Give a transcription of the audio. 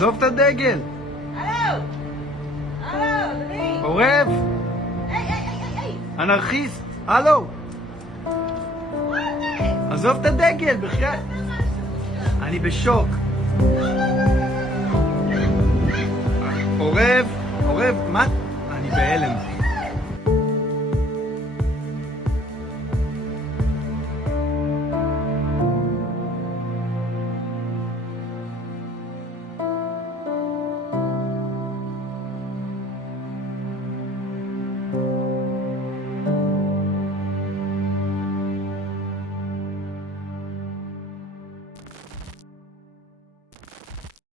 עזוב את הדגל. הלו! הלו, אדוני! עורב! היי! אנרכיסט! הלו! מה זה? עזוב את הדגל, בחייאת. אני בשוק. עורב! עורב, מה? אני בהלם.